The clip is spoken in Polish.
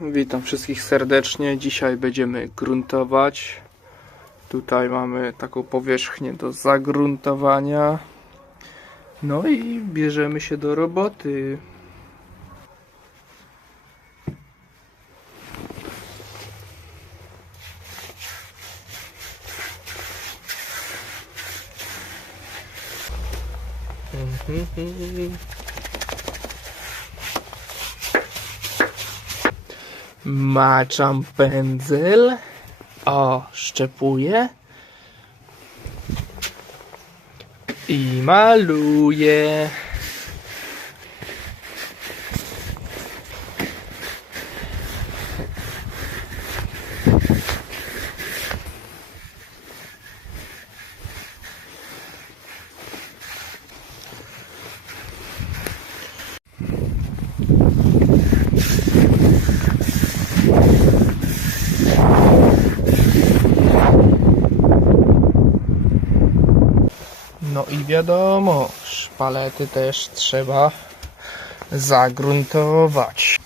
Witam wszystkich serdecznie. Dzisiaj będziemy gruntować. Tutaj mamy taką powierzchnię do zagruntowania. No i bierzemy się do roboty. Maczam pędzel. O, szczepuję. I maluję. No i wiadomo, szpalety też trzeba zagruntować.